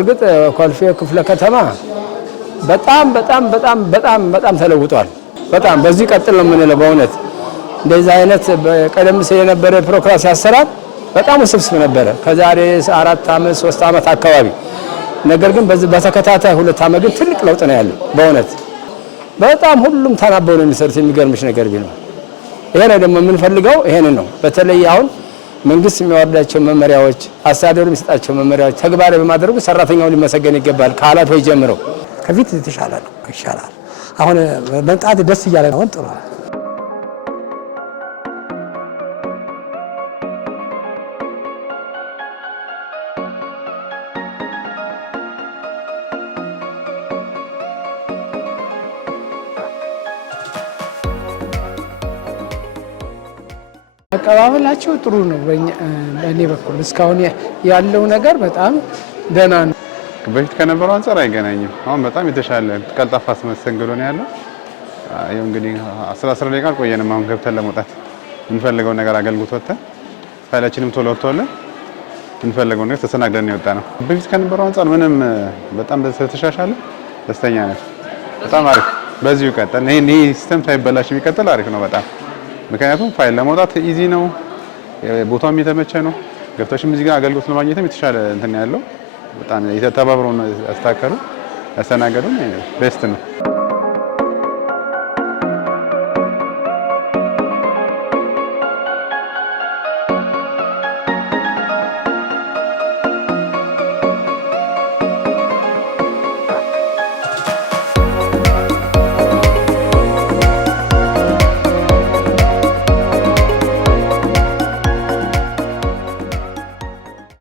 እርግጥ ኮልፌ ክፍለ ከተማ በጣም ተለውጧል። በጣም በዚህ ቀጥል ነው የምንለው። በእውነት እንደዚህ አይነት ቀደም ሲል የነበረ ቢሮክራሲ አሰራር በጣም ውስብስብ ነበረ ከዛሬ 4 ዓመት 3 ዓመት አካባቢ። ነገር ግን በተከታታይ 2 ዓመት ግን ትልቅ ለውጥ ነው ያለው። በእውነት በጣም ሁሉም ተናበው ነው የሚሰሩት። የሚገርምሽ ነገር ቢኖር ይሄ ነው ደግሞ የምንፈልገው ይሄንን ነው። በተለይ አሁን መንግስት የሚያወርዳቸው መመሪያዎች፣ አስተዳደሩ የሚሰጣቸው መመሪያዎች ተግባራዊ በማድረጉ ሰራተኛው ሊመሰገን ይገባል። ከኃላፊዎች ጀምሮ ከፊት የተሻለ ነው ይሻላል። አሁን መምጣት ደስ እያለ ነው። ጥሩ ነው። አቀባበላቸው ጥሩ ነው። በእኔ በኩል እስካሁን ያለው ነገር በጣም ደህና ነው። በፊት ከነበረው አንፃር አይገናኝም። አሁን በጣም የተሻለ ቀልጣፋ መስተንግዶ ነው ያለው። ያው እንግዲህ 10 ደቂቃ ቆየንም። አሁን ገብተን ለመውጣት የምንፈልገው ነገር አገልግሎት ወጥተን ፋይላችንም ቶሎ ወጥቶልን የምንፈልገው ነገር ተሰናግደን ነው የወጣነው። በፊት ከነበረው አንፃር ምንም በጣም ተሻሻለ። ደስተኛ ነን። በጣም አሪፍ። በዚሁ ይቀጥል። ይሄ ሲስተም ሳይበላሽ የሚቀጥል አሪፍ ነው በጣም ምክንያቱም ፋይል ለማውጣት ኢዚ ነው። ቦታውም የተመቸ ነው። ገብተሽም እዚህ ጋር አገልግሎት ለማግኘትም የተሻለ እንትን ያለው በጣም የተባበረው ያስተካከሉ ያስተናገዱን ቤስት ነው።